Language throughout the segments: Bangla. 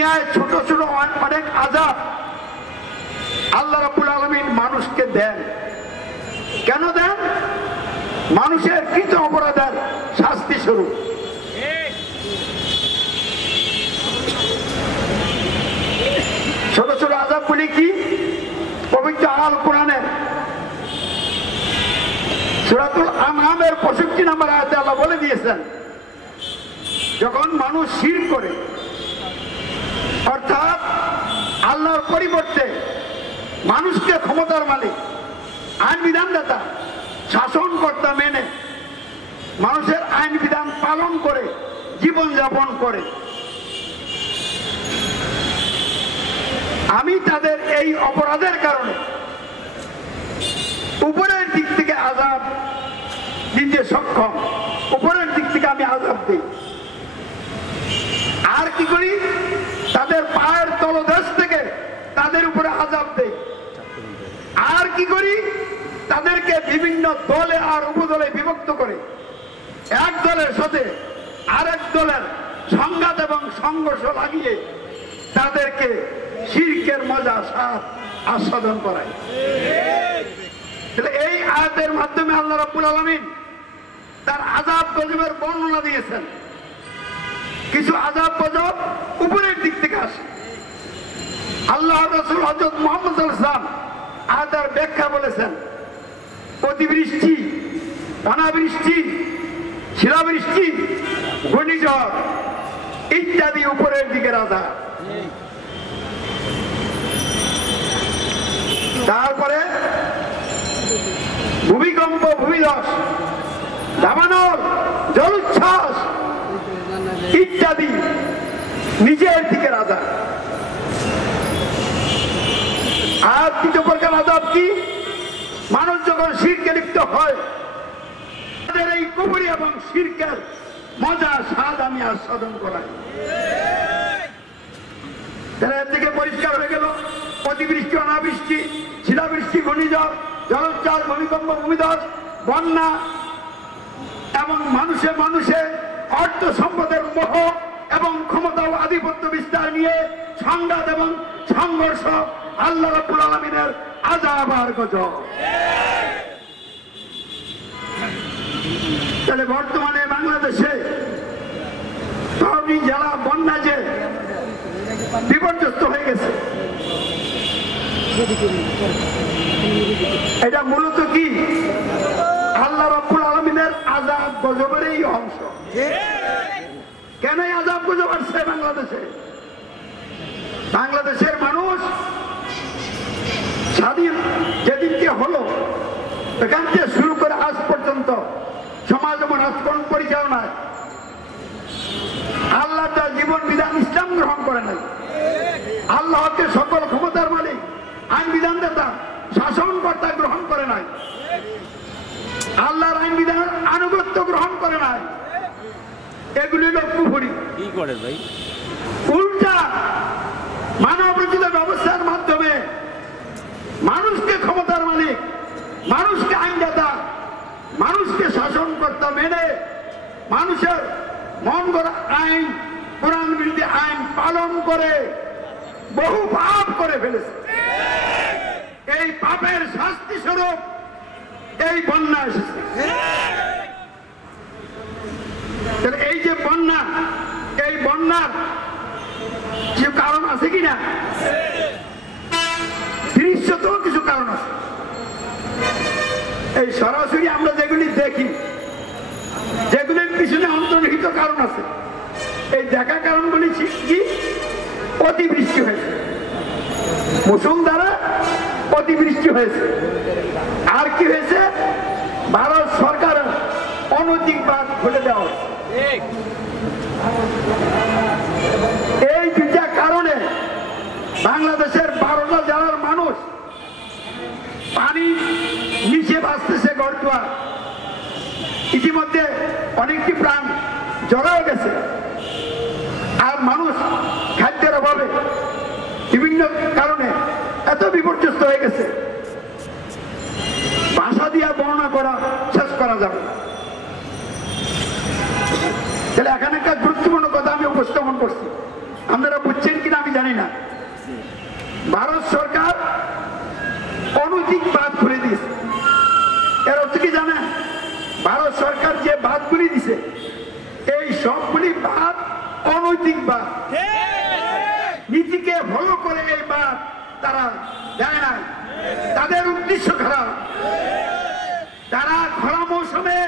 দুনিয়ায় ছোট ছোট অনেক আযাব আল্লাহ রাব্বুল আলামিন মানুষকে দেন। কেন দেন? মানুষের কৃত অপরাধের শাস্তি স্বরূপ। ছোট ছোট আযাব বলি কি? পবিত্র আল কোরআনের সূরাতুল আনআমের 65 নম্বর আয়াতে আল্লাহ বলে দিয়েছেন, যখন মানুষ শিরক করে, অর্থাৎ আল্লাহর পরিবর্তে মানুষকে ক্ষমতার মালিক, আইন বিধানদাতা, শাসনকর্তা মেনে মানুষের আইন বিধান পালন করে জীবন যাপন করে, আমি তাদের এই অপরাধের কারণে উপরের দিক থেকে আযাব দিতে সক্ষম, উপরের দিক থেকে আমি আযাব দিই। আর কি করি? তাদের পায়ের তলদেশ থেকে তাদের উপরে আযাব দেই। আর কি করি? তাদেরকে বিভিন্ন দলে আর উপদলে বিভক্ত করে এক দলের সাথে আরেক দলের সংঘাত এবং সংঘর্ষ লাগিয়ে তাদেরকে শিরকের মজা স্বাদ আস্বাদন করায়। এই আয়াতের মাধ্যমে আল্লাহ রাব্বুল আলামিন তার আযাব গজবের বর্ণনা দিয়েছেন। কিছু আযাব গজব উপরের দিক থেকে আসে। আল্লাহ রাসূল হযরত মুহাম্মদ সাল্লাল্লাহু আলাইহি ওয়াসাল্লাম আয়াতের ব্যাখ্যা বলেছেন, অতিবৃষ্টি, অনাবৃষ্টি, শিলাবৃষ্টি, ঘূর্ণিঝড় ইত্যাদি উপরের দিকের আযাব। তারপরে ভূমিকম্প, ভূমিধস, দাবানল, জলোচ্ছ্বাস ইত্যাদি নিচের দিকের আযাব। আর তৃতীয় প্রকার আযাব কি? মানুষ যখন শিরকে লিপ্ত হয়, তাদের এই কুফরি এবং শিরকের মজা স্বাদ আমি আস্বাদন করাই। তারা এর থেকে পরিষ্কার হয়ে গেল অতিবৃষ্টি, অনাবৃষ্টি, শিলাবৃষ্টি, ঘূর্ণিঝড়, জলোচ্ছ্বাস, ভূমিকম্প, ভূমিধস, বন্যা এবং মানুষে মানুষে অর্থ সম্পদের মোহ এবং ক্ষমতা ও আধিপত্য বিস্তার নিয়ে সংঘাত এবং সংঘর্ষ আল্লাহ রাব্বুল আলামিনের আযাব আর গজব। তাহলে বর্তমানে বাংলাদেশে জেলা বন্যা যে বিপর্যস্ত হয়ে গেছে, এটা মূলত কি? আল্লাহ রাব্বুল আলামিনের আযাব গজবেরই অংশ। কেন আযাব গজব আসছে বাংলাদেশে? বাংলাদেশের মানুষ স্বাধীন যেদিনকে হলো, এখান থেকে শুরু করে আজ পর্যন্ত সমাজ এবং রাষ্ট্র পরিচালনায় আল্লাহ তার জীবন বিধান ইসলাম গ্রহণ করে নাই। আল্লাহকে সকল ক্ষমতার মালিক, আইন বিধানদাতা, শাসনকর্তা গ্রহণ করে নাই। আল্লাহর আইন বিধান আনুগত্য গ্রহণ করে নাই। এগুলি হল কুফরি। কি করে ভাই? উল্টা মানব রচিত ব্যবস্থার মাধ্যমে মানুষকে ক্ষমতার মালিক, মানুষকে আইনদাতা, মানুষকে শাসনকর্তা মেনে মানুষের মন গড়া আইন, কোরআন বিরোধী আইন পালন করে বহু পাপ করে ফেলেছে। এই পাপের শাস্তি স্বরূপ এই বন্যা এসেছে। এই যে বন্যা, এই বন্যার যে কারণ আছে কিনা? দৃশ্যত কিছু কারণ আছে। এই সরাসরি আমরা যেগুলি দেখি, যেগুলির পিছনে অন্তর্নিহিত কারণ আছে, এই দেখা কারণগুলি কি? অতিবৃষ্টি হয়েছে, মুষলধারে অতিবৃষ্টি হয়েছে। আর কি হয়েছে? ভারত সরকার অনৈতিক বাঁধ খুলে দেওয়া হয়েছে। এই দুইটা কারণে বাংলাদেশের 12টা জেলার মানুষ পানি নিচে ভাসতেছে গড়দুয়ার। ইতিমধ্যে অনেকটি প্রাণ জড়াও গেছে। আর মানুষ খাদ্যের অভাবে বিভিন্ন কারণে এত বিপর্যস্ত হয়ে গেছে, ভাষা দিয়ে বর্ণনা করা শেষ করা যাবে। তাহলে এখানে একটা গুরুত্বপূর্ণ কথা আমি উপস্থাপন করছি, আপনারা বুঝছেন কিনা জানি না। ভারত সরকার অনৈতিক বাঁধ খুলে দিয়েছে। এর অর্থ কি জানেন? ভারত সরকার যে বাঁধগুলি দিছে এই সবগুলি বাঁধ অনৈতিক বাঁধ, নীতিকে ফলো করে এই বাঁধ তারা দেয় না। তাদের উদ্দেশ্য খারাপ। তারা খরা মৌসুমে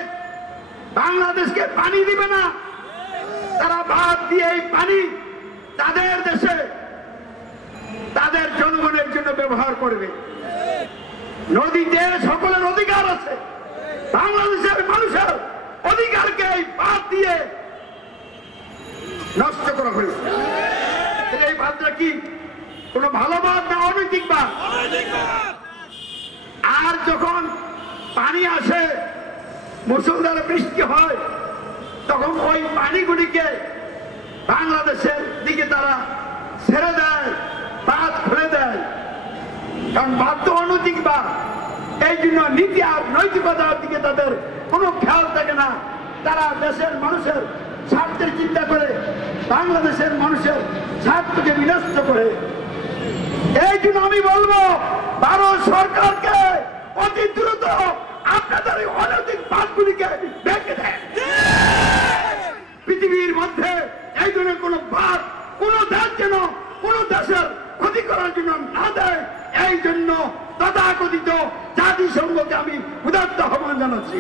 বাংলাদেশকে পানি দিবে না, তারা বাঁধ দিয়ে এই পানি তাদের দেশে তাদের জনগণের জন্য ব্যবহার করবে। নদীতে সকলের অধিকার আছে, বাংলাদেশের মানুষের অধিকারকে এই বাঁধ দিয়ে নষ্ট করা হয়েছে। এই বাঁধটা কি কোন ভালো বাঁধ না অনৈতিক বাঁধ? আর যখন পানি আসে, মুষলধারে বৃষ্টি হয়, তখন ওই পানিগুলিকে বাংলাদেশের দিকে তারা ছেড়ে দেয়, বাঁধ খুলে দেয়। কারণ বাঁধ তো অনৈতিক বাঁধ, এই জন্য নীতি আর নৈতিকতার দিকে তাদের কোনো খেয়াল থাকে না। তারা দেশের মানুষের স্বার্থের চিন্তা করে বাংলাদেশের মানুষের স্বার্থকে বিনষ্ট করে। এই জন্য আমি বলবো ভারত সরকারকে অতি দ্রুত আপনাদের অনৈতিক বাঁধগুলিকে ভেঙে দেয়। পৃথিবীর মধ্যে এই ধরনের কোন বাঁধ কোন দেশ যেন কোন দেশের ক্ষতি করার জন্য না দেয়, এই জন্য তথাকথিত জাতিসংঘকে আমি উদাত্ত আহ্বান জানাচ্ছি।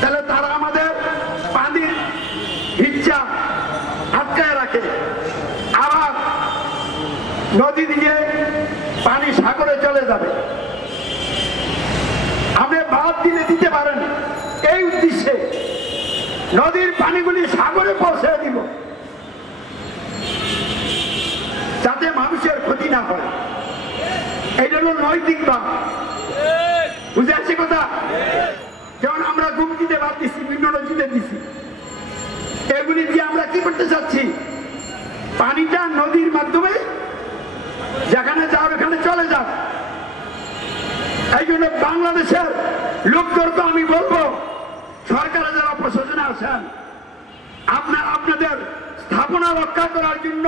তাহলে তারা আমাদের পানির ইচ্ছা আটকায় রাখে, আবার নদী দিয়ে পানি সাগরে চলে যাবে। আপনি বাঁধ দিলে দিতে পারেন, এই উদ্দেশ্যে নদীর পানিগুলি সাগরে পৌঁছে দিব যাতে মানুষের ক্ষতি না হয়। এটা হলো নৈতিক বাঁধ। বুঝে আসছে কথা? যেমন আমরা গুমতিতে বাদ দিচ্ছি, বিভিন্ন নদীতে দিচ্ছি, এগুলি দিয়ে আমরা কি করতে চাচ্ছি? পানিটা নদীর মাধ্যমে যেখানে যাও এখানে চলে যাও। এই জন্য বাংলাদেশের লোকদেরকে আমি বলবো, সরকারে যারা প্রশাসনে আছেন, আপনারা আপনাদের স্থাপনা রক্ষা করার জন্য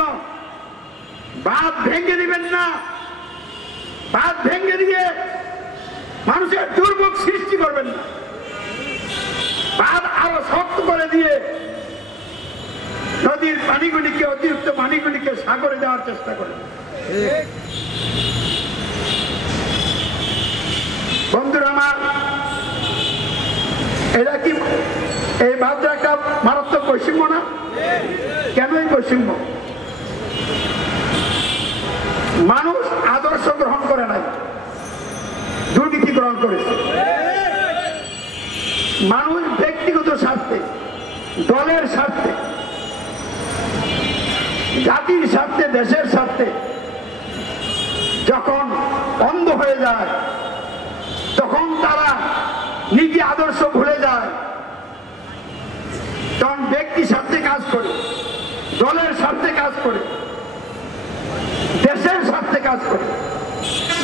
বাঁধ ভেঙে দিবেন না। বাঁধ ভেঙে দিয়ে মানুষের দুর্ভোগ সৃষ্টি করবেন না। বাঁধ আরো শক্ত করে দিয়ে নদীর পানিগুলিকে, অতিরিক্ত পানিগুলিকে সাগরে দেওয়ার চেষ্টা করেন। বন্ধুরা আমার, এটা কি এই বাঁধটা একটা মারাত্মক বৈষম্য না? কেন এই বৈষম্য? মানুষ আদর্শ গ্রহণ করে নাই, দুর্নীতি গ্রহণ করেছে। মানুষ ব্যক্তিগত স্বার্থে, দলের স্বার্থে, জাতির স্বার্থে, দেশের স্বার্থে যখন অন্ধ হয়ে যায়, তখন তারা নীতি আদর্শ ভুলে যায়। তখন ব্যক্তি স্বার্থে কাজ করে, দলের স্বার্থে কাজ করে, দেশের স্বার্থে কাজ করে,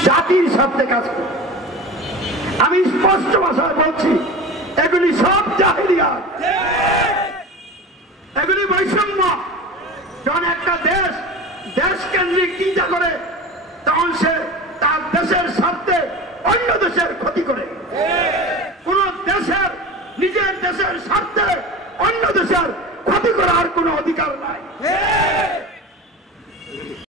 জাতির স্বার্থে কাজ করে। আমি স্পষ্ট ভাষায় বলছি, এগুলি সব জাহিলিয়াত, এগুলি বৈষম্য। যখন একটা দেশ কেন্দ্রিক চিন্তা করে, তখন সে তার দেশের স্বার্থে অন্য দেশের ক্ষতি করে। কোন দেশের নিজের দেশের স্বার্থে অন্য দেশের ক্ষতি করার কোন অধিকার নাই।